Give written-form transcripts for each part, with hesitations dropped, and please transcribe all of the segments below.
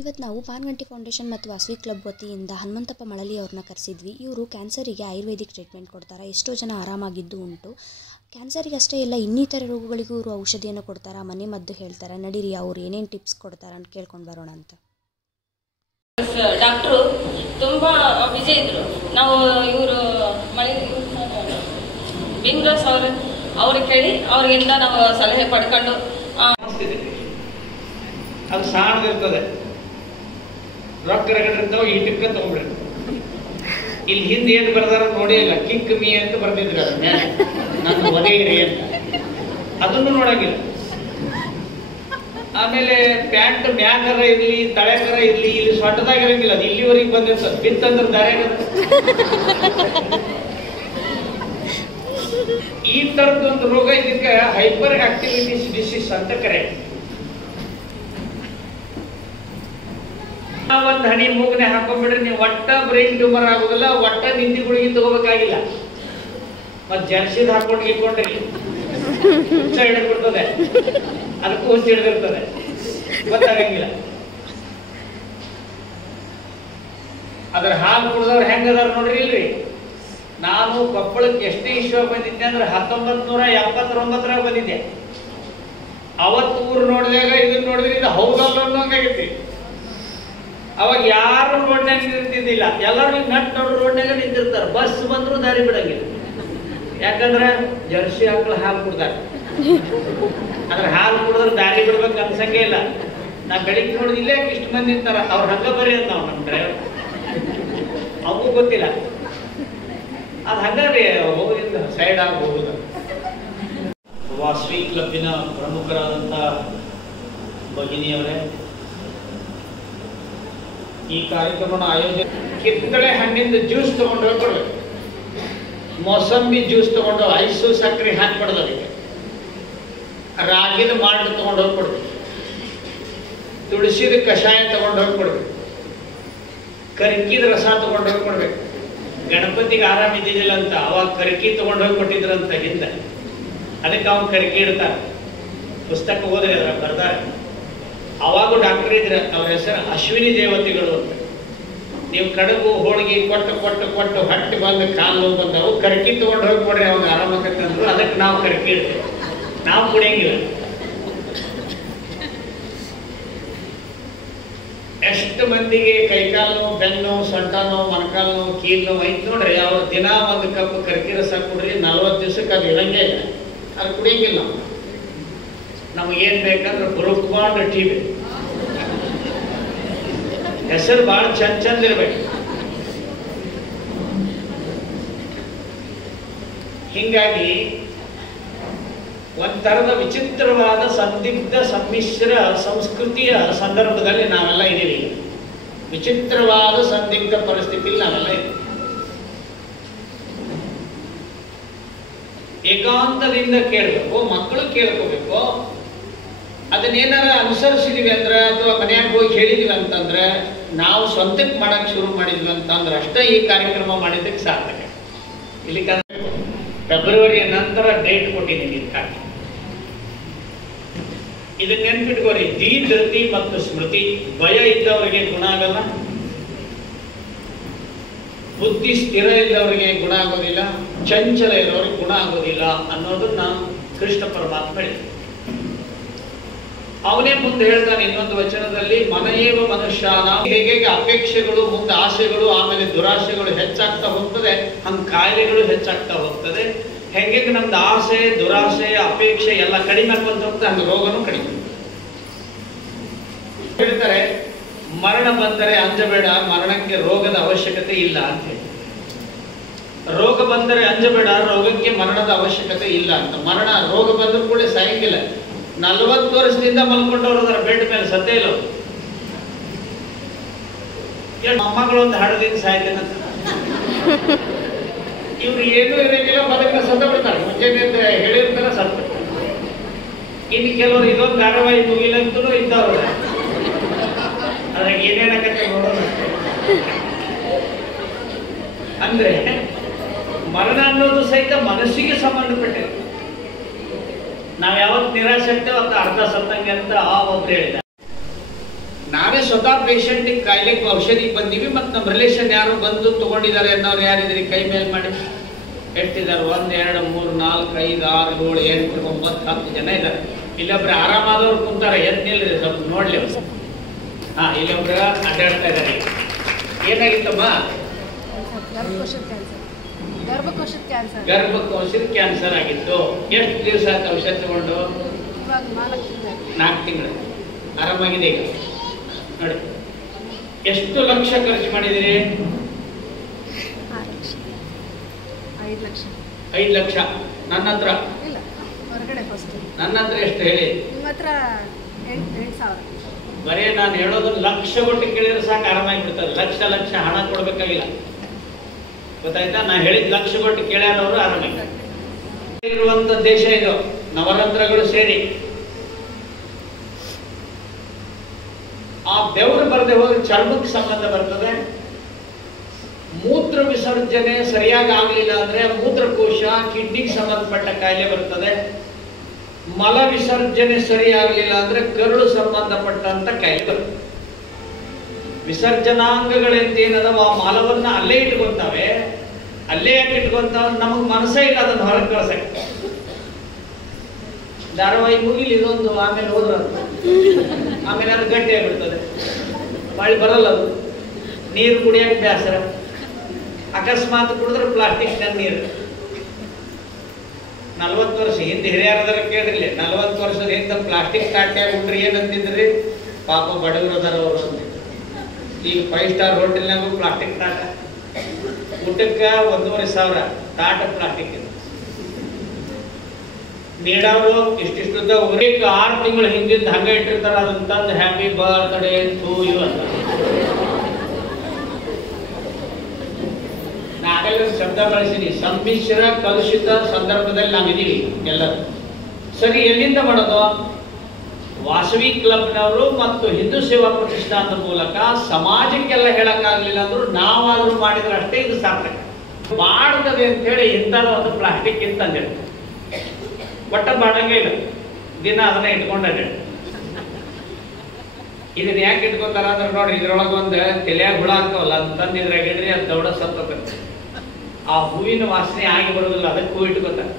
ಇವತ್ತು ನಾವು ಪಾನ್ಗಂಟಿ ಫೌಂಡೇಶನ್ ಮತ್ತು ವಾಸವಿ ಕ್ಲಬ್ ವತಿಯಿಂದ ಹನುಮಂತಪ್ಪ ಮಳಲಿ ಅವ್ರನ್ನ ಕರೆಸಿದ್ವಿ. ಇವರು ಕ್ಯಾನ್ಸರಿಗೆ ಆಯುರ್ವೇದಿಕ್ ಟ್ರೀಟ್ಮೆಂಟ್ ಕೊಡ್ತಾರೆ. ಎಷ್ಟೋ ಜನ ಆರಾಮಾಗಿದ್ದು ಉಂಟು. ಕ್ಯಾನ್ಸರಿಗೆ ಅಷ್ಟೇ ಇಲ್ಲ, ಇನ್ನಿತರ ರೋಗಗಳಿಗೂ ಇವರು ಔಷಧಿಯನ್ನು ಕೊಡ್ತಾರೆ, ಮನೆ ಮದ್ದು ಹೇಳ್ತಾರೆ. ನಡೀರಿ ಅವ್ರು ಏನೇನು ಟಿಪ್ಸ್ ಕೊಡ್ತಾರೆ ಅಂತ ಕೇಳ್ಕೊಂಡು ಬರೋಣ ಅಂತ. ಡಾಕ್ಟ್ರು ತುಂಬಾ ಬಿಜಿ ಇದ್ರು. ನಾವು ಇವರು ಬಿಂಗ್ರಾಸ್ ಅವ್ರಿಗೆ ಕೇಳಿ ಅವರಿಂದ ನಾವು ಸಲಹೆ ಪಡ್ಕೊಂಡು ಅದು ಸಾಣದಿರ್ತದೆ, ರೊಕ್ಕ ರಗಡಿರ್ತಾವ, ಈ ಟಿಕ್ಕ ತಗೊಂಡ್ಬಿಡ್ರಿ. ಇಲ್ಲಿ ಹಿಂದೆ ಏನು ಬರ್ದಾರ ನೋಡಿ ಇಲ್ಲ, ಕಿಕ್ ಮೀ ಅಂತ ಬರ್ತಿದ್ರು ಅದ್ರ ಮೇಲೆ, ನನ್ನ ಒದಗಿರಿ ಅಂತ, ಅದನ್ನು ನೋಡಂಗಿಲ್ಲ. ಆಮೇಲೆ ಪ್ಯಾಂಟ್ ಮ್ಯಾಕರ ಇರ್ಲಿ ತಳೆಕರ ಇರ್ಲಿ, ಇಲ್ಲಿ ಸೊಟ್ಟದಾಗ ಇರಂಗಿಲ್ಲ, ಅದು ಇಲ್ಲಿವರೆಗೆ ಬಂದಿರ್ತದೆ. ಬಿತ್ತಂದ್ರೆ ದಾರ್ಯಾಗ ಈ ತರದೊಂದು ರೋಗ ಇದಕ್ಕೆ ಹೈಪರ್ ಆಕ್ಟಿವಿಟೀಸ್ ಡಿಸೀಸ್ ಅಂತ ಕರೆ. ಒಂದ್ ಹನಿ ಮೂಗನೆ ಹಾಕೊಂಡ್ಬಿಡ್ರಿ, ನೀವು ಒಟ್ಟ ಬ್ರೈನ್ ಟ್ಯೂಮರ್ ಆಗುದಿಲ್ಲ, ಒಟ್ಟ ನಿಂದಿ ಗುಳಿಗೆ ತಗೋಬೇಕಾಗಿಲ್ಲ. ಮತ್ ಜರ್ಸಿದ್ ಹಾಕೊಂಡು ಇಟ್ಕೊಂಡ್ರಿ ಹುಚ್ಚ ಹಿಡಿದ್ಬಿಡ್ತದೆ, ಅದಕ್ಕೂ ಹುಚ್ಚ ಹಿಡಿದಿರ್ತದೆ, ಗೊತ್ತಾಗಂಗಿಲ್ಲ. ಅದ್ರ ಹಾಲು ಕುಡಿದವ್ರು ಹೆಂಗದಾರ ನೋಡ್ರಿ. ಇಲ್ರಿ, ನಾನು ಕೊಪ್ಪಳಕ್ಕೆ ಎಷ್ಟೇ ಇಶ್ವ ಬಂದಿದ್ದೆ ಅಂದ್ರೆ 1979 ಬಂದಿದ್ದೆ. ಅವತ್ತು ಊರು ನೋಡಿದಾಗ ಇದನ್ನ ನೋಡಿದ್ರೆ ಇದು ಹೌದಲ್ಲ ಅನ್ನೋಂಗಾಗೈತಿ. ಅವಾಗ ಯಾರು ರೋಡ್ನಾಗ ನಿಂತಿದ್ದಿಲ್ಲ, ಎಲ್ಲರೂ ನಟ್ ರೋಡ್ನಾಗ ನಿಂತಿರ್ತಾರೆ. ಬಸ್ ಬಂದ್ರು ದಾರಿ ಬಿಡಂಗಿಲ್ಲ, ಯಾಕಂದ್ರೆ ಜರ್ಸಿ ಆಕಳ ಹಾಲು ಕುಡ್ದಾರ. ಅದ್ರ ಹಾಲು ಕುಡಿದ್ರೆ ದಾರಿ ಬಿಡ್ಬೇಕು ಅನ್ಸಂಗೇ ಇಲ್ಲ. ನಾ ಬೆಳಿಗ್ಗೆ ನೋಡಿದಿಲ್ಲ ಇಷ್ಟು ಮಂದಿ ನಿಂತಾರ, ಅವ್ರ ಹಂಗ ಬರ್ರಿ ಅಂತ ನಾವು ನಮ್ಮ ಡ್ರೈವರ್ ಅವಗೂ ಗೊತ್ತಿಲ್ಲ. ಅದು ಹಂಗಾರಿ ಹೋಗೋದ್ರಿಂದ ಸೈಡ್ ಆಗಿ ಹೋಗುದು. ವಾಸವಿ ಕ್ಲಬ್ಬಿನ ಪ್ರಮುಖರಾದಂಥ ಭಗಿನಿಯವರೇ, ಈ ಕಾರ್ಯಕ್ರಮನ ಆಯೋಜನೆ ಕಿತ್ತಳೆ ಹಣ್ಣಿಂದ ಜ್ಯೂಸ್ ತಗೊಂಡು ಹೋಗ್ಕೊಡ್ಬೇಕು. ಮೋಸಂಬಿ ಜ್ಯೂಸ್ ತಗೊಂಡು ಐಸು ಸಕ್ಕರೆ ಹಾಕ್ಬಿಡ್ದು, ಅದಕ್ಕೆ ರಾಗಿದ ಮಾಲ್ಟ್ ತಗೊಂಡು ಹೋಗ್ಕೊಡ್ಬೇಕು. ತುಳಸಿದ ಕಷಾಯ ತಗೊಂಡು ಹೋಗ್ಕೊಡ್ಬೇಕು. ಕರ್ಕಿದ ರಸ ತಗೊಂಡು ಹೋಗ್ಕೊಡ್ಬೇಕು. ಗಣಪತಿಗೆ ಆರಾಮ ಇದ್ದಿದ್ದಿಲ್ಲ ಅಂತ ಅವಾಗ ಕರ್ಕಿ ತಗೊಂಡು ಹೋಗಿ ಕೊಟ್ಟಿದ್ರಂತ ಹಿಂದೆ, ಅದಕ್ಕೆ ಅವ್ನು ಕರ್ಕಿ ಇಡ್ತಾರೆ. ಪುಸ್ತಕ ಓದ್ರಿ, ಅದ್ರ ಬರ್ದಾರೆ. ಅವಾಗೂ ಡಾಕ್ಟರ್ ಇದ್ರೆ, ಅವ್ರ ಹೆಸರು ಅಶ್ವಿನಿ ದೇವತೆಗಳು ಅಂತ. ನೀವು ಕಡುಬು ಹೋಳಿಗೆ ಕೊಟ್ಟು ಕೊಟ್ಟು ಕೊಟ್ಟು ಹಟ್ಟಿ ಬಂದು ಕಾಲು ಬಂದವು, ಕರ್ಕಿ ತಗೊಂಡು ಹೋಗಿ ಕೊಡ್ರಿ ಅವಾಗ ಆರಾಮಾಗತ್ತೆ ಅಂದ್ರು. ಅದಕ್ಕೆ ನಾವು ಕರ್ಕಿ ಇಡ್ತೇವೆ, ನಾವು ಕುಡಿಯಂಗಿಲ್ಲ. ಎಷ್ಟು ಮಂದಿಗೆ ಕೈಕಾಲು ನೋವು, ಬೆನ್ನು ನೋವು, ಸೊಂಟ ನೋವು, ಮೊಣಕಾಲು ನೋವು, ಕೀಲು ನೋವು ಐತ್ ನೋಡ್ರಿ, ಅವ್ರು ದಿನ ಒಂದು ಕಪ್ ಕರ್ಕಿ ರಸ ಕುಡ್ರಿ, 40 ದಿವಸಕ್ಕೆ ಅದು ಇರಂಗೇ ಇಲ್ಲ, ಅದು ಕುಡಿಯಂಗಿಲ್ಲ. ನಾವು ನಮಗೇನ್ ಬೇಕಂದ್ರೆ ಬ್ರೂಕ್ಬಾಂಡ್ ಟೀ ಬೇಕು. ಹೆಸರು ಭಾಳ ಚಂದ ಇರ್ಬೇಕು. ಹಿಂಗಾಗಿ ಒಂಥರದ ವಿಚಿತ್ರವಾದ ಸಂದಿಗ್ಧ ಸಮ್ಮಿಶ್ರ ಸಂಸ್ಕೃತಿಯ ಸಂದರ್ಭದಲ್ಲಿ ನಾವೆಲ್ಲ ಇದೀವಿ. ವಿಚಿತ್ರವಾದ ಸಂದಿಗ್ಧ ಪರಿಸ್ಥಿತಿಯಲ್ಲಿ ನಾವೆಲ್ಲ ಇದ್ದೀವಿ. ಏಕಾಂತದಿಂದ ಕೇಳಬೇಕು, ಮಕ್ಕಳು ಕೇಳ್ಕೋಬೇಕು. ಅದನ್ನೇನಾರ ಅನುಸರಿಸಿದೀವಿ ಅಂದ್ರೆ, ಅಥವಾ ಮನೆಯಾಗ ಹೋಗಿ ಹೇಳಿದ್ವಿ ಅಂತಂದ್ರೆ, ನಾವು ಸ್ವಂತಕ್ಕೆ ಮಾಡಕ್ ಶುರು ಮಾಡಿದ್ವಿ ಅಂತಂದ್ರೆ ಅಷ್ಟೇ ಈ ಕಾರ್ಯಕ್ರಮ ಮಾಡಿದ್ದಕ್ಕೆ ಸಾರ್ಥಕ. ಇಲ್ಲಿ ಫೆಬ್ರವರಿಯ ನಂತರ ಡೇಟ್ ಕೊಟ್ಟಿದ್ದೀನಿ ಇದಕ್ಕಾಗಿ. ಇದನ್ನ ನೆನ್ಪಿಟ್ಕೋರಿ, ಧೃತಿ ಮತ್ತು ಸ್ಮೃತಿ. ಭಯ ಇದ್ದವರಿಗೆ ಗುಣ ಆಗಲ್ಲ, ಬುದ್ಧಿ ಸ್ಥಿರ ಇದ್ದವರಿಗೆ ಗುಣ ಆಗೋದಿಲ್ಲ, ಚಂಚಲ ಇರೋರಿಗೆ ಗುಣ ಆಗೋದಿಲ್ಲ ಅನ್ನೋದನ್ನ ಕೃಷ್ಣ ಪರಮಾತ್ಮ ಹೇಳಿದ. ಅವನೇ ಮುಂದೆ ಹೇಳ್ತಾನೆ ಇನ್ನೊಂದು ವಚನದಲ್ಲಿ, ಮನಯೇವ ಮನುಷ್ಯನ. ಹೇಗೆ ಅಪೇಕ್ಷೆಗಳು, ಮುಂದೆ ಆಸೆಗಳು, ಆಮೇಲೆ ದುರಾಸೆಗಳು ಹೆಚ್ಚಾಗ್ತಾ ಹೋಗ್ತದೆ, ಹಂಗ ಕಾಯಿಲೆಗಳು ಹೆಚ್ಚಾಗ್ತಾ ಹೋಗ್ತದೆ. ಹೆಂಗೆ ನಮ್ದು ಆಸೆ, ದುರಾಸೆ, ಅಪೇಕ್ಷೆ ಎಲ್ಲ ಕಡಿಮೆ ಆಗ್ಕೊಂತ ಹೋಗ್ತದೆ, ಹಂಗ ರೋಗನೂ ಕಡಿಮೆ. ಹೇಳ್ತಾರೆ, ಮರಣ ಬಂದರೆ ಅಂಜಬೇಡ, ಮರಣಕ್ಕೆ ರೋಗದ ಅವಶ್ಯಕತೆ ಇಲ್ಲ ಅಂತ ಹೇಳಿ. ರೋಗ ಬಂದರೆ ಅಂಜಬೇಡ, ರೋಗಕ್ಕೆ ಮರಣದ ಅವಶ್ಯಕತೆ ಇಲ್ಲ ಅಂತ. ರೋಗ ಬಂದರೂ ಕೂಡ ಸಾಯಂಗಿಲ್ಲ. 40 ವರ್ಷದಿಂದ ಮಲ್ಕೊಂಡವ್ರು ಅದರ ಬೆಡ್ ಮೇಲೆ ಸತ್ತೇ ಇಲ್ಲ. ಮೊಮ್ಮಗಳೊಂದು ಹಡದಿಂದ ಸಾಯ್ತೇನಂತ, ಇವ್ರು ಏನೂ ಇರಂಗಿಲ್ಲ, ಬದುಕಿನ ಸತ್ತ ಬಿಡ್ತಾರೆ. ಮುಂಜಾನೆ ಹೇಳಿರ್ತಾರೆ, ಸತ್ತ. ಇನ್ನು ಕೆಲವರು ಇದೊಂದು ಧಾರಾವಾಹಿ ಮುಗಿಲಂತೂ ಇದ್ದವ್ರು, ಅದ್ರಾಗ ಏನೇನಾಗತ್ತೆ ನೋಡೋಣ. ಅಂದ್ರೆ ಮರಣ ಅನ್ನೋದು ಸಹಿತ ಮನಸ್ಸಿಗೆ ಸಂಬಂಧಪಟ್ಟಿದೆ. ನಾವ್ ಯಾವತ್ತು ನಿರಾಸೆ ಆಗ್ತೇವೆ, ಅರ್ಧ ಸತ್ತಂಗೆ ಅಂತ ಒಬ್ರು ಹೇಳಿದ. ನಾವೇ ಸ್ವತಃ ಪೇಷಂಟಿಗೆ ಕಾಯಿಲೆಗೆ ಔಷಧಿಗೆ ಬಂದೀವಿ, ಮತ್ತು ನಮ್ಮ ರಿಲೇಷನ್ ಯಾರು ಬಂದು ತಗೊಂಡಿದ್ದಾರೆ ಅನ್ನೋರು ಯಾರಿದ್ರಿ ಕೈ ಮೇಲೆ ಮಾಡಿ ಎಷ್ಟಿದ್ದಾರೆ? 1 2 3 4 5 6 7 8 9 10 ಜನ ಇದ್ದಾರೆ. ಇಲ್ಲೊಬ್ರು ಆರಾಮಾದವ್ರು ಕುಂತಾರೆ, ಎದ್ದು ನಿಲ್ರಿ ಸ್ವಲ್ಪ ನೋಡ್ಲಿ. ಇಲ್ಲೊಬ್ರು ಅಡ್ಡಾಡ್ತಾ ಇದ್ದಾರೆ. ಏನಾಗಿತ್ತಮ್ಮ? ಗರ್ಭಕೋಶದ ಕ್ಯಾನ್ಸರ್ ಆಗಿತ್ತು. ಎಷ್ಟು ದಿವಸ ಆಯ್ತು ಔಷಧ ತಗೊಂಡು? 4 ತಿಂಗಳು. ಆರಾಮಾಗಿದೆ ಈಗ ನೋಡಿ. ಎಷ್ಟು ಲಕ್ಷ ಖರ್ಚು ಮಾಡಿದಿರಿ? 5 ಲಕ್ಷ. ನನ್ನ ಹತ್ರ ಎಷ್ಟು ಹೇಳಿ? ಬರೀ ನಾನು ಹೇಳೋದು ಲಕ್ಷ ಕೊಟ್ಟು ಕೇಳಿದ್ರೆ ಸಾಕು, ಆರಾಮಾಗಿ ಬಿಡ್ತಾರೆ. ಲಕ್ಷ ಹಣ ಕೊಡ್ಬೇಕಾಗಿಲ್ಲ, ಗೊತ್ತಾಯ್ತಾ? ನಾ ಹೇಳಿದ ಲಕ್ಷ ಕೊಟ್ಟು ಕೇಳ್ಯಾರವರು ಆರಾಮಾಗಿ ಇರುವಂತ ದೇಶ ಇದು. ನವರಂಧ್ರಗಳು ಸೇರಿ ಆ ಬೆವರು ಬರದೆ ಹೋದ್ರೆ ಚರ್ಮಕ್ಕೆ ಸಂಬಂಧ ಬರ್ತದೆ. ಮೂತ್ರ ವಿಸರ್ಜನೆ ಸರಿಯಾಗಿ ಆಗಲಿಲ್ಲ ಅಂದ್ರೆ ಮೂತ್ರಕೋಶ, ಕಿಡ್ನಿಗೆ ಸಂಬಂಧಪಟ್ಟ ಕಾಯಿಲೆ ಬರ್ತದೆ. ಮಲ ವಿಸರ್ಜನೆ ಸರಿಯಾಗಲಿಲ್ಲ ಅಂದ್ರೆ ಕರುಳು ಸಂಬಂಧಪಟ್ಟಂತ ಕಾಯಿಲೆ ಬರ್ತದೆ. ವಿಸರ್ಜನಾಂಗಗಳೇನದವ ಆ ಮಲವನ್ನ ಅಲ್ಲೇ ಇಟ್ಕೊಂತಾವೆ. ಅಲ್ಲೇ ಯಾಕೆ ಇಟ್ಕೊಂತಾವ? ನಮಗ್ ಮನಸ್ಸೇ ಇಲ್ಲ ಅದನ್ನ ಹೊರಗೆ ಕಳ್ಸಕ್ಕೆ. ಧಾರಾವಾಹಿ ಮುಗಿಲಿ ಇದೊಂದು, ಆಮೇಲೆ ಹೋದ್ರ ಆಮೇಲೆ ಅದು ಗಟ್ಟಿ ಆಗಿಬಿಡ್ತದೆ, ಮಳೆ ಬರಲ್ಲ. ಅದು ನೀರು ಕುಡಿಯಕ್ಕೆ ಬೇಸರ. ಅಕಸ್ಮಾತ್ ಕುಡಿದ್ರೆ ಪ್ಲಾಸ್ಟಿಕ್ ನೀರು. 40 ವರ್ಷ ಹಿಂದೆ ಹಿರಿಯರದರ ಕೇಳಿರ್ಲಿ, 40 ವರ್ಷದ ಹಿಂದೆ ಪ್ಲಾಸ್ಟಿಕ್ ತಾಟ್ಯಾಗ ಉಂಡ್ರಿ ಏನಂತಿದ್ರಿ? ಪಾಪ ಬಡವರು ಅದಾರ ಅವರು ಅಂತಿದ್ರು. ಈಗ 5 ಸ್ಟಾರ್ ಹೋಟೆಲ್ನಾಗೂ ಪ್ಲಾಸ್ಟಿಕ್ ತಾಟ, ಊಟಕ್ಕೆ 1,500 ತಾಟ ಪ್ಲಾಸ್ಟಿಕ್ ಇದೆ. ನೀಡವರು ಇಷ್ಟಿಷ್ಟುದ್ದ 6 ತಿಂಗಳು ಹಿಂದಿಂದ ಹಂಗ ಇಟ್ಟಿರ್ತಾರ. ಅದನ್ನ ತಂದು ಹ್ಯಾಪಿ ಬರ್ತ್ಡೇ ಟು ಯು ಅಂತ ನಾವೆಲ್ಲ ಶಬ್ದ ಬಳಸಿನಿ. ಸಮ್ಮಿಶ್ರ ಕಲುಷಿತ ಸಂದರ್ಭದಲ್ಲಿ ನಾವಿದ್ದೀವಿ ಎಲ್ಲರೂ. ಸರಿ, ಎಲ್ಲಿಂದ ಮಾಡೋದು? ವಾಸವಿ ಕ್ಲಬ್ನವರು ಮತ್ತು ಹಿಂದೂ ಸೇವಾ ಪ್ರತಿಷ್ಠಾನದ ಮೂಲಕ ಸಮಾಜಕ್ಕೆಲ್ಲ ಹೇಳಕ್ಕಾಗ್ಲಿಲ್ಲ ಅಂದ್ರು ನಾವಾದ್ರೂ ಮಾಡಿದ್ರೆ ಅಷ್ಟೇ ಇದು ಸಾರ್ಥಕ. ಮಾಡ್ತದೆ ಅಂತ ಹೇಳಿ ಇಂಥದ ಒಂದು ಪ್ಲಾಸ್ಟಿಕ್ ಇಂತಂದೆ ಒಟ್ಟ ಮಾಡಂಗೇ ಇಲ್ಲ. ದಿನ ಅದನ್ನ ಇಟ್ಕೊಂಡೆ. ಇದನ್ನ ಯಾಕೆ ಇಟ್ಕೊಂತಾರ ಅಂದ್ರೆ ನೋಡ್ರಿ, ಇದ್ರೊಳಗೆ ಒಂದು ತಲೆಯಾಗ ಹುಳ ಆಗ್ತಾವಲ್ಲ, ಅದನ್ನ ತಂದಿದ್ರಾಗ ಇಡ್ರಿ, ಅದು ದೌಡ ಸತ್ತೋಗುತ್ತೆ. ಆ ಹೂವಿನ ವಾಸನೆ ಆಗಿ ಬರೋದಿಲ್ಲ, ಅದಕ್ಕೆ ಹೂ ಇಟ್ಕೋತಾರೆ.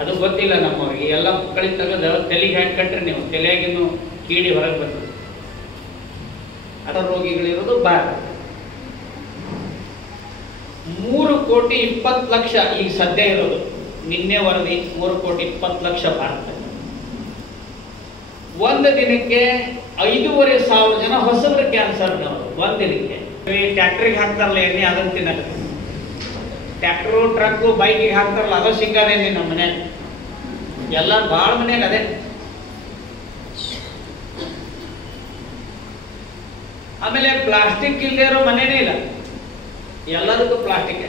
ಅದು ಗೊತ್ತಿಲ್ಲ ನಮ್ಮವ್ರಿಗೆ. ಎಲ್ಲ ಮಕ್ಕಳಿ ತೆಗೆದು ತಲೆಗೆ ಹಾಕಿ ಕಟ್ರಿ ನೀವು, ತಲೆಯಾಗಿನ್ನು ಕೀಡಿ ಹೊರಗೆ ಬರ್ತದೆ. ಅದ ರೋಗಿಗಳಿರೋದು ಬಾರ. 3,20,00,000 ಈಗ ಸದ್ಯ ಇರೋದು. ನಿನ್ನೆ ವರದಿ 3,20,00,000 ಭಾರತ. ಒಂದು ದಿನಕ್ಕೆ 5,500 ಜನ ಹೊಸಬ್ರು ಕ್ಯಾನ್ಸರ್ನವರು ಒಂದ್ ದಿನಕ್ಕೆ. ಟ್ಯಾಕ್ಟ್ರಿಗೆ ಹಾಕ್ತಾರಲ್ಲ ಎಣ್ಣೆ, ಅದನ್ನ ತಿನ್ನಕ. ಟ್ಯಾಕ್ಟ್ರು, ಟ್ರಕ್ಕು, ಬೈಕಿಗೆ ಹಾಕ್ತಾರಲ್ಲ, ಅದು ಸಿಕ್ಕದೇನಿ ನಮ್ಮ ಮನ್ಯಾಗ. ಎಲ್ಲರೂ ಭಾಳ ಮನ್ಯಾಗ ಅದೇ. ಆಮೇಲೆ ಪ್ಲಾಸ್ಟಿಕ್ ಇಲ್ಲದೆ ಇರೋ ಮನೇನೇ ಇಲ್ಲ, ಎಲ್ಲದಕ್ಕೂ ಪ್ಲಾಸ್ಟಿಕ್.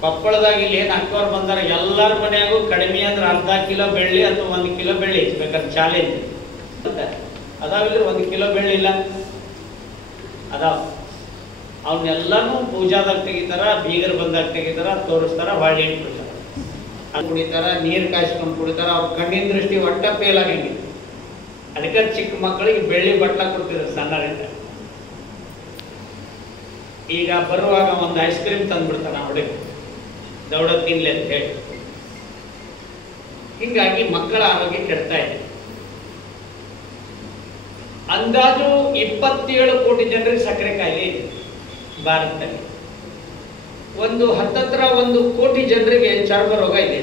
ಕೊಪ್ಪಳದಾಗ ಇಲ್ಲಿ ಏನು ಅಕ್ಕವ್ರು ಬಂದಾರ, ಎಲ್ಲರ ಮನೆಯಾಗೂ ಕಡಿಮೆ ಅಂದ್ರೆ ಅರ್ಧ ಕಿಲೋ ಬೆಳ್ಳಿ ಅಥವಾ 1 ಕಿಲೋ ಬೆಳ್ಳಿ ಬೇಕಾದ್ರೆ ಚಾಲೆಂಜ್ ಅದಾವಿದ್ರೆ 1 ಕಿಲೋ ಬೆಳ್ಳಿ ಇಲ್ಲ ಅದಾವ. ಅವನ್ನೆಲ್ಲಾನು ಪೂಜಾದಾಗ ತೆಗಿತಾರ, ಬೀಗರು ಬಂದಾಗ ತೆಗಿತಾರ, ತೋರಿಸ್ತಾರ, ಹೊಳ್ಳಿ ಇಟ್ಬಿಡ್ತಾರ. ಅದು ಕುಡಿತಾರ, ನೀರು ಕಾಯಿಸ್ಕೊಂಡು ಕುಡಿತಾರ. ಅವ್ರ ಕಣ್ಣಿನ ದೃಷ್ಟಿ ಒಟ್ಟ ಫೇಲ್ ಆಗಂಗಿಲ್ಲ. ಅದಕ್ಕೆ ಚಿಕ್ಕ ಮಕ್ಕಳಿಗೆ ಬೆಳ್ಳಿ ಬಟ್ಲ ಕೊಡ್ತಿದ್ರು ಸಣ್ಣರಿಂದ. ಈಗ ಬರುವಾಗ ಒಂದು ಐಸ್ ಕ್ರೀಮ್ ತಂದ್ಬಿಡ್ತಾನ ಹುಡುಗಿ, ದೌಡ ತಿನ್ಲಿ ಅಂತ ಹೇಳಿ. ಹಿಂಗಾಗಿ ಮಕ್ಕಳ ಆರೋಗ್ಯ ಕೆಡ್ತಾ ಇದೆ. ಅಂದಾಜು 27 ಕೋಟಿ ಜನರಿಗೆ ಸಕ್ಕರೆ ಕಾಯಿಲೆ ಇದೆ ಭಾರತದಲ್ಲಿ. ಹತ್ತತ್ರ 1 ಕೋಟಿ ಜನರಿಗೆ ಚರ್ಮ ರೋಗ ಇದೆ.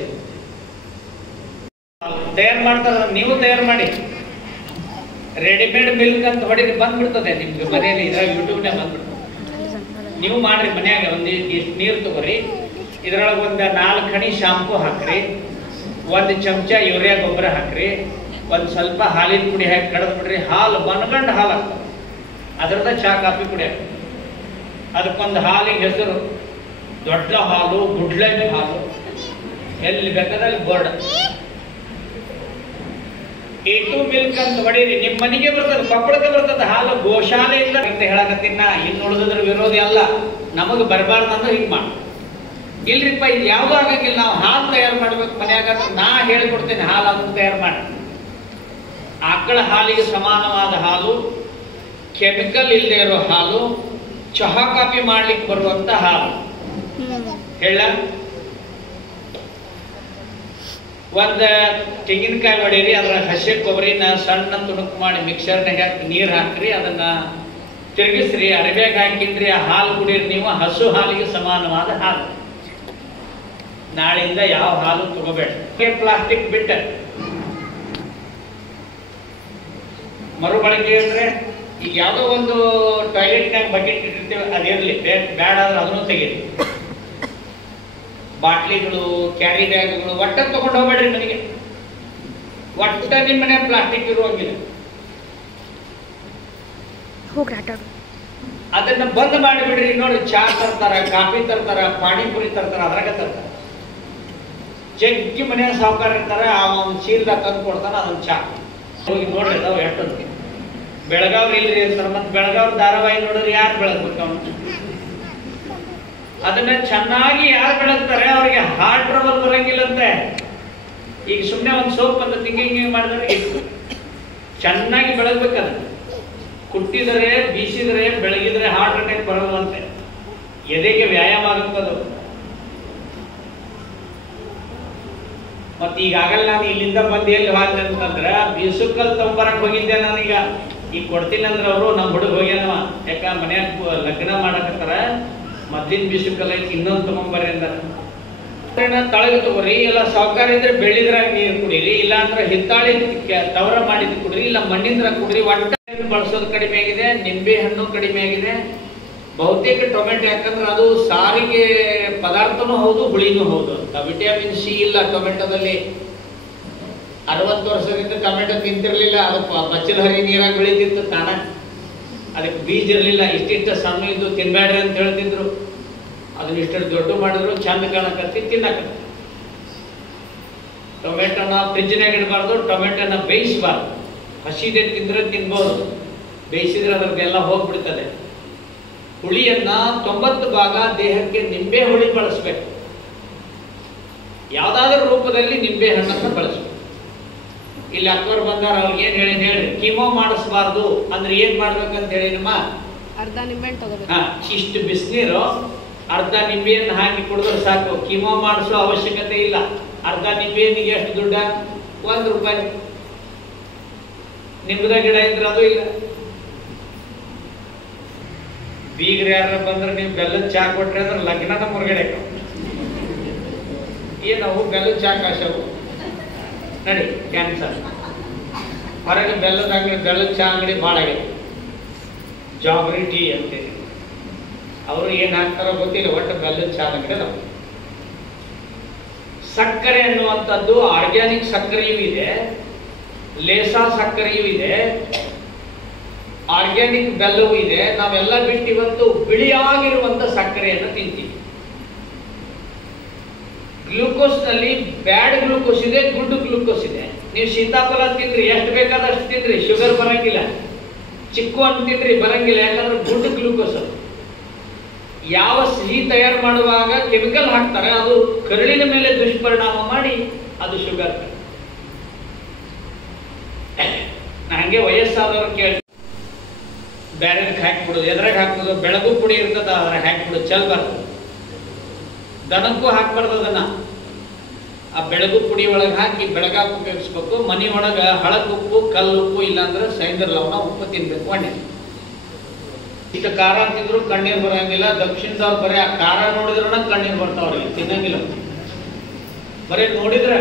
ತಯಾರು ಮಾಡ್ತಾರ, ನೀವು ತಯಾರು ಮಾಡಿ. ರೆಡಿಮೇಡ್ ಮಿಲ್ಕ್ ಅಂತ ಹೊಡಿರಿ, ಬಂದ್ಬಿಡ್ತದೆ ನಿಮ್ಗೆ ಮನೆಯಲ್ಲಿ. ಇದ್ರಾಗ ಯೂಟ್ಯೂಬ್ನಾಗ ಬಂದ್ಬಿಡ್ತದೆ. ನೀವು ಮಾಡ್ರಿ ಮನ್ಯಾಗ. ಇಷ್ಟು ನೀರು ತಗೋರಿ, ಇದ್ರೊಳಗೆ 4 ಖಣಿ ಶಾಂಪೂ ಹಾಕ್ರಿ, 1 ಚಮಚ ಯೂರಿಯಾ ಗೊಬ್ಬರ ಹಾಕ್ರಿ, ಸ್ವಲ್ಪ ಹಾಲಿನ ಪುಡಿ ಹಾಕಿ ಕಡದ್ ಬಿಡ್ರಿ. ಹಾಲು ಬನ್ಗಂಡು ಹಾಲು ಹಾಕ್ತಾರೆ, ಅದ್ರದ ಚಾ ಕಾಫಿ ಕುಡಿಯಾಕ. ಅದಕ್ಕೊಂದು ಹಾಲಿಗೆ ಹೆಸರು ದೊಡ್ಡ ಹಾಲು, ಗುಡ್ಲೈನ್ ಹಾಲು, ಎಲ್ಲಿ ಬೇಕಾದಲ್ಲಿ ಬೋರ್ಡ್. A2 ಮಿಲ್ಕ್ ಅಂತ ಹೊಡೀರಿ, ನಿಮ್ಮ ಮನೆಗೆ ಬರ್ತದೆ, ಕೊಪ್ಪಳಕ್ಕೆ ಬರ್ತದೆ ಹಾಲು. ಗೋಶಾಲೆಯಿಂದ ಅಂತ ಹೇಳಕತ್ತೀನ. ಇನ್ನು ಉಳಿದ್ರ ವಿರೋಧಿ ಅಲ್ಲ, ನಮಗೆ ಬರಬಾರ್ದಂದ್ರೆ ಹಿಂಗೆ ಮಾಡಿ. ಇಲ್ರಿಪ್ಪ, ಇದು ಯಾವ್ದು ಆಗಂಗಿಲ್ಲ, ನಾವು ಹಾಲು ತಯಾರು ಮಾಡ್ಬೇಕು ಮನ್ಯಾಗ. ನಾ ಹೇಳ್ಕೊಡ್ತೇನೆ, ಹಾಲು ಅದನ್ನು ತಯಾರು ಮಾಡಿ. ಆಕಳ ಹಾಲಿಗೆ ಸಮಾನವಾದ ಹಾಲು, ಕೆಮಿಕಲ್ ಇಲ್ಲದೆ ಇರೋ ಹಾಲು, ಚಹಾ ಕಾಫಿ ಮಾಡ್ಲಿಕ್ಕೆ ಬರುವಂತ ಹಾಲು. ಹೇಳ, ಒಂದ ತೆಂಗಿನಕಾಯಿ ಹೊಡೀರಿ, ಅದರ ಹಸಿ ಕೊಬ್ಬರಿನ ಸಣ್ಣ ತುಣುಕು ಮಾಡಿ ಮಿಕ್ಸರ್ನಾಗ ಹಾಕಿ ನೀರು ಹಾಕ್ರಿ, ಅದನ್ನ ತಿರುಗಿಸ್ರಿ, ಅರಿಬ್ಯಾಗ ಹಾಕಿನ್ರಿ, ಆ ಹಾಲು ಕುಡೀರಿ. ನೀವು ಹಸು ಹಾಲಿಗೆ ಸಮಾನವಾದ ಹಾಲು. ನಾಳಿಂದ ಯಾವ ಹಾಲು ತಗೋಬೇಡ. ಪ್ಲಾಸ್ಟಿಕ್ ಬಿಟ್ಟ ಮರುಬಳಕೆ ಅಂದ್ರೆ ಈಗ ಯಾವುದೋ ಒಂದು ಟಾಯ್ಲೆಟ್ನಾಗ ಬಕೆಟ್ ಇಟ್ಟಿರ್ತೇವೆ, ಅದಿರಲಿ, ಬ್ಯಾಡ ಆದ್ರೆ ಅದನ್ನು ತೆಗೀರಿ. ಬಾಟ್ಲಿಗಳು, ಕ್ಯಾರಿ ಬ್ಯಾಗ್ಗಳು ಒಟ್ಟ ತಗೊಂಡು ಹೋಗ್ಬೇಡ್ರಿ ಮನೆಗೆ. ಒಟ್ಟ ನಿಮ್ಮ ಮನೆ ಪ್ಲಾಸ್ಟಿಕ್ ಇರುವಂಗಿಲ್ಲ. ಅದನ್ನ ಬಂದ್ ಮಾಡಿಬಿಡ್ರಿ. ನೋಡಿ, ಚಾ ತರ್ತಾರ, ಕಾಫಿ ತರ್ತಾರ, ಪಾನಿಪುರಿ ತರ್ತಾರ, ಅದ್ರಾಗ ತರ್ತಾರ. ಜಗ್ಗಿ ಮನೆಯ ಸಾವುಕಾರ ಇರ್ತಾರ, ಅವನ್ ಚೀಲ್ದಾಗ ತಂದು ಕೊಡ್ತಾನ, ಅದನ್ನ ಚಾ ಹೋಗಿ ನೋಡ್ರಿ ಅದಾವ ಎಷ್ಟೊಂದು. ಬೆಳಗಾವ್ ಇಲ್ರಿ ಅಂತಾರ. ಮತ್ತೆ ಬೆಳಗಾವ್ ಧಾರಾವಾಹಿ ನೋಡಿದ್ರೆ ಯಾರು ಬೆಳಗ್ಬೇಕು ಅವನು? ಅದನ್ನ ಚೆನ್ನಾಗಿ ಯಾರು ಬೆಳಗ್ತಾರೆ ಅವ್ರಿಗೆ ಹಾರ್ಟ್ ಟ್ರಬಲ್ ಬರಂಗಿಲ್ಲಂತೆ. ಈಗ ಸುಮ್ಮನೆ ಒಂದು ಸೋಪ್ ಅಂತ ತಿಂಗಿ ಮಾಡಿದ್ರೆ ಇತ್ತು. ಚೆನ್ನಾಗಿ ಬೆಳಗ್ಬೇಕದ. ಕುಟ್ಟಿದರೆ, ಬೀಸಿದರೆ, ಬೆಳಗಿದ್ರೆ ಹಾರ್ಟ್ ಅಟ್ಯಾಕ್ ಬರೋದಂತೆ. ಎದೆಗೆ ವ್ಯಾಯಾಮ ಆಗುತ್ತದು. ಮತ್ತೆ ಈಗಾಗಲೇ ನಾನು ಇಲ್ಲಿಂದ ಬಂದು ಎಲ್ಲಿ ಹೋದೆ ಅಂತಂದ್ರೆ ಬೀಸುಕಲ್ ತಗೊಂಬರಕ್ ಹೋಗಿದ್ದೆ. ನಾನೀಗ ಈಗ ಕೊಡ್ತೀನಿ ಅಂದ್ರೆ ಅವರು ನಮ್ಮ ಹುಡುಗ ಹೋಗ್ಯಾನವ. ಯಾಕ ಮನ್ಯಾಗ ಲಗ್ನ ಮಾಡಕತ್ತಾರ, ಮದ್ದಿನ ಬೀಸುಕಲ್ ಐತಿ, ಇನ್ನೊಂದು ತಗೊಂಬರ್ರಿ ಅಂದಾರ. ತಳಗ ತಗೋರಿ. ಎಲ್ಲ ಸಾವುಕಾರ ಇದ್ರೆ ಬೆಳ್ಳಿದ್ರಾಗ ನೀರು ಕುಡೀರಿ, ಇಲ್ಲ ಅಂದ್ರೆ ಹಿತ್ತಾಳಿ ತವರ ಮಾಡಿದ್ ಕುಡ್ರಿ, ಇಲ್ಲ ಮಣ್ಣಿಂದ್ರಾಗ ಕುಡ್ರಿ. ಒಟ್ಟ ಬಳಸೋದು ಕಡಿಮೆ ಆಗಿದೆ, ನಿಂಬೆ ಹಣ್ಣು ಕಡಿಮೆ ಆಗಿದೆ. ಬಹುತೇಕ ಟೊಮೆಟೊ, ಯಾಕಂದ್ರೆ ಅದು ಸಾರಿಗೆ ಪದಾರ್ಥನೂ ಹೌದು, ಹುಳಿನೂ ಹೌದು. ವಿಟಮಿನ್ ಸಿ ಇಲ್ಲ ಟೊಮೆಟೊದಲ್ಲಿ. 60 ವರ್ಷದಿಂದ ಟೊಮೆಟೊ ತಿಂತಿರ್ಲಿಲ್ಲ. ಅದು ಬಚ್ಚಲ ಹರಿ ನೀರಾಗ ಬೆಳೀತಿತ್ತು ತಾನ. ಅದಕ್ಕೆ ಬೀಜ ಇರಲಿಲ್ಲ. ಇಷ್ಟಿಷ್ಟ ಸಣ್ಣ ಇದ್ದು ತಿನ್ಬೇಡ್ರಿ ಅಂತ ಹೇಳ್ತಿದ್ರು. ಅದನ್ನ ಇಷ್ಟು ದೊಡ್ಡ ಮಾಡಿದ್ರು, ಚಂದ ಕಾಣಕತ್ತಿ ತಿನ್ನಕತ್ತಿ. ಟೊಮೆಟೊನ ಫ್ರಿಜ್ನಾಗ ಇಡಬಾರ್ದು, ಟೊಮೆಟೊನ ಬೇಯಿಸಬಾರ್ದು. ಹಸಿದೆ ತಿಂದ್ರೆ ತಿನ್ಬೋದು, ಬೇಯಿಸಿದ್ರೆ ಅದ್ರದ್ದೆಲ್ಲ ಹೋಗ್ಬಿಡ್ತದೆ. ಹುಳಿಯನ್ನ 90 ಭಾಗ ದೇಹಕ್ಕೆ ನಿಂಬೆ ಹುಳಿ ಬಳಸಬೇಕು. ಯಾವ್ದಾದ್ರೂ ರೂಪದಲ್ಲಿ ನಿಂಬೆ ಹಣ್ಣನ್ನು ಬಳಸಬೇಕು. ಇಲ್ಲಿ ಅಕ್ಕವ್ರು ಬಂದಾರ, ಅವ್ರಿಗೆ ಏನ್ ಹೇಳ್ರಿ, ಕೀಮೋ ಮಾಡಿಸಬಾರ್ದು ಅಂದ್ರೆ ಏನ್ ಮಾಡ್ಬೇಕಂತ ಹೇಳಿ ನಮ್ಮ ಅರ್ಧ ನಿಂಬೆ ತಗೋಬೇಕು. ಇಷ್ಟು ಬಿಸಿನೀರು ಅರ್ಧ ನಿಂಬೆಯನ್ನು ಹಾಕಿ ಕುಡಿದ್ರೆ ಸಾಕು. ಕೀಮೋ ಮಾಡಿಸೋ ಅವಶ್ಯಕತೆ ಇಲ್ಲ. ಅರ್ಧ ನಿಂಬೆಯನ್ನಿಗೆ ಎಷ್ಟು ದುಡ್ಡ? 1 ರೂಪಾಯಿ. ನಿಂಬದ ಗಿಡ ಇದ್ರೆ ಅದು ಇಲ್ಲ. ಬೀಗ್ರ ಯಾರ ಬಂದ್ರೆ ನೀವು ಬೆಲ್ಲದ ಚಾ ಕೊಟ್ರಿ ಅಂದ್ರೆ ಲಗ್ನನ ಹೊರಗಡೆ ಏನವು ಬೆಲ್ಲದ ಚಾ ಕಾಶವು ನಡಿ. ಕ್ಯಾನ್ಸರ್ ಹೊರಗೆ ಬೆಲ್ಲದ ಅಂಗಡಿ, ಬೆಲ್ಲದ ಚಾ ಅಂಗಡಿ ಭಾಳ ಆಗೈತೆ. ಜಾಬ್ರಿ ಟೀ ಅಂತೇಳಿ ಅವರು ಏನ್ ಹಾಕ್ತಾರೋ ಗೊತ್ತಿಲ್ಲ, ಒಟ್ಟು ಬೆಲ್ಲದ ಚಾ ಅಂಗಡಿ ಅದಾವ. ಸಕ್ಕರೆ ಅನ್ನುವಂಥದ್ದು ಆರ್ಗ್ಯಾನಿಕ್ ಸಕ್ಕರೆಯೂ ಇದೆ, ಲೇಸಾ ಸಕ್ಕರೆಯೂ ಇದೆ, ಆರ್ಗ್ಯಾನಿಕ್ ಬೆಲ್ಲವೂ ಇದೆ. ನಾವೆಲ್ಲ ಬಿಟ್ಟು ಇವತ್ತು ಬಿಳಿಯಾಗಿರುವಂತ ಸಕ್ಕರೆಯನ್ನು ತಿಂತೀವಿ. ಗ್ಲೂಕೋಸ್ ನಲ್ಲಿ ಬ್ಯಾಡ್ ಗ್ಲೂಕೋಸ್ ಇದೆ, ಗುಡ್ ಗ್ಲೂಕೋಸ್ ಇದೆ. ನೀವು ಸೀತಾಫಲ ತಿನ್ರಿ, ಎಷ್ಟು ಬೇಕಾದಷ್ಟು ತಿನ್ರಿ, ಶುಗರ್ ಬರಂಗಿಲ್ಲ. ಚಿಕ್ಕು ಹಣ್ಣು ತಿನ್ರಿ, ಬರಂಗಿಲ್ಲ. ಯಾಕಂದ್ರೆ ಗುಡ್ ಗ್ಲೂಕೋಸ್. ಯಾವ ಸಿಹಿ ತಯಾರು ಮಾಡುವಾಗ ಕೆಮಿಕಲ್ ಹಾಕ್ತಾರೆ, ಅದು ಕರುಳಿನ ಮೇಲೆ ದುಷ್ಪರಿಣಾಮ ಮಾಡಿ ಅದು ಶುಗರ್. ಹಂಗೆ ವಯಸ್ಸಾದವ್ರು ಕೇಳಿ ಬೇರೆ ಹಾಕಿಬಿಡೋದು. ಎದ್ರಾಗ ಹಾಕ್ಬೋದು? ಬೆಳಗು ಪುಡಿ ಇರ್ತದ, ಅದ್ರಾಗ ಹಾಕಿಬಿಡೋದು, ಚೆಲ್ಬಾರ್ದು. ದನಕ್ಕೂ ಹಾಕ್ಬಾರ್ದು. ಅದನ್ನ ಆ ಬೆಳಗು ಪುಡಿ ಒಳಗೆ ಹಾಕಿ ಬೆಳಗಾಕ ಉಪಯೋಗಿಸ್ಬೇಕು. ಮನಿ ಒಳಗ ಹಳಕುಪ್ಪು, ಕಲ್ಲುಪ್ಪು, ಇಲ್ಲಾಂದ್ರೆ ಸೈಂದ್ರ ಲವಣ ಉಪ್ಪು ತಿನ್ಬೇಕು. ಒಣ್ಣೆ ಇಷ್ಟು ಖಾರ ತಿಂದ್ರು ಕಣ್ಣೀರು ಬರಂಗಿಲ್ಲ. ದಕ್ಷಿಣದವ್ರು ಬರೀ ಆ ಖಾರ ನೋಡಿದ್ರನ ಕಣ್ಣೀರು ಬರ್ತಾವ್ರಿಗೆ, ತಿನ್ನಂಗಿಲ್ಲ. ಬರೀ ನೋಡಿದ್ರೆ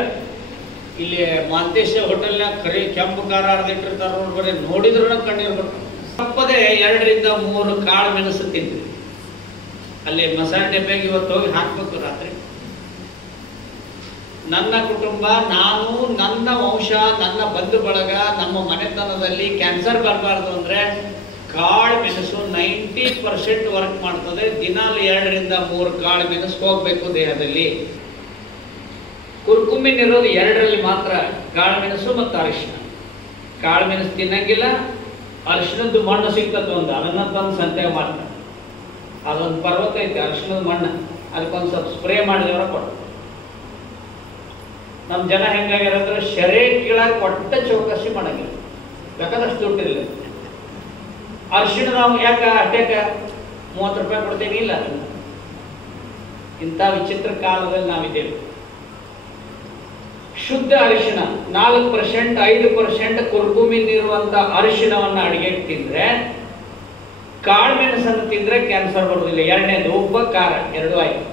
ಇಲ್ಲಿ ಮಾಂತೇಶ ಹೋಟೆಲ್ನಾಗ ಕರಿ ಕೆಂಪು ಖಾರ ಅರ್ದಿಟ್ಟಿರ್ತಾರ ನೋಡಿ, ಬರೀ ನೋಡಿದ್ರನ ಕಣ್ಣೀರು ಬರ್ತಾವ. ತಪ್ಪದೆ 2 ರಿಂದ 3 ಕಾಳು ಮೆಣಸು ತಿಂದ್ರಿ. ಅಲ್ಲಿ ಮಸಾಲೆ ಡಬ್ಬ್ಯಾಗ ಇವತ್ತು ಹೋಗಿ ಹಾಕ್ಬೇಕು ರಾತ್ರಿ. ನನ್ನ ಕುಟುಂಬ, ನಾನು, ನನ್ನ ವಂಶ, ನನ್ನ ಬಂಧು ಬಳಗ, ನಮ್ಮ ಮನೆತನದಲ್ಲಿ ಕ್ಯಾನ್ಸರ್ ಬರಬಾರ್ದು ಅಂದ್ರೆ ಕಾಳು ಮೆಣಸು 90% ವರ್ಕ್ ಮಾಡ್ತದೆ. ದಿನಾಲು 2 ರಿಂದ 3 ಕಾಳು ಮೆಣಸು ಹೋಗ್ಬೇಕು ದೇಹದಲ್ಲಿ. ಕುರ್ಕುಮಿನ್ ಇರೋದು 2ರಲ್ಲಿ ಮಾತ್ರ, ಕಾಳು ಮೆಣಸು ಮತ್ತು ಅರಿಶಿನ. ಕಾಳು ಮೆಣಸು ತಿನ್ನಂಗಿಲ್ಲ. ಅರಿಶಿನದ್ದು ಮಣ್ಣು ಸಿಗ್ತದೆ ಒಂದು, ಅದನ್ನ ತಂದು ಸಂತೆಗೆ ಮಾಡ್ತಾರೆ. ಅದೊಂದು ಪರ್ವತ ಐತೆ ಅರಿಶಿನದ ಮಣ್ಣು, ಅದಕ್ಕೊಂದು ಸ್ವಲ್ಪ ಸ್ಪ್ರೇ ಮಾಡಿದವರ ಕೊಟ್ಟು. ನಮ್ಮ ಜನ ಹೆಂಗಾಗ್ಯಾರಂದ್ರೆ ಶರೇ ಕೀಳಾಗ ಒಟ್ಟ ಚೌಕಸಿ ಮಾಡಂಗಿಲ್ಲ. ಬೇಕಾದಷ್ಟು ದುಡ್ಡಿರಲಿಲ್ಲ. ಅರಿಶಿಣ ನಾವು ಯಾಕೆ ಅಷ್ಟೇಕ 30 ರೂಪಾಯಿ ಕೊಡ್ತೇವೆ? ಇಲ್ಲ, ಇಂಥ ವಿಚಿತ್ರ ಕಾಲದಲ್ಲಿ ನಾವಿದ್ದೇವೆ. ಶುದ್ಧ ಅರಿಶಿಣ 4%, 5% ಕುರ್ಕುಮಿನ್ ಇರುವಂತ ಅರಿಶಿಣವನ್ನ ಅಡಿಗೆಗೆ ತಿಂದ್ರೆ, ಕಾಳುಮೆಣಸನ್ನು ತಿಂದ್ರೆ ಕ್ಯಾನ್ಸರ್ ಬರುವುದಿಲ್ಲ. ಎರಡನೇದು ಉಪ್ಪು ಖಾರ 2 ಆಯ್ತು.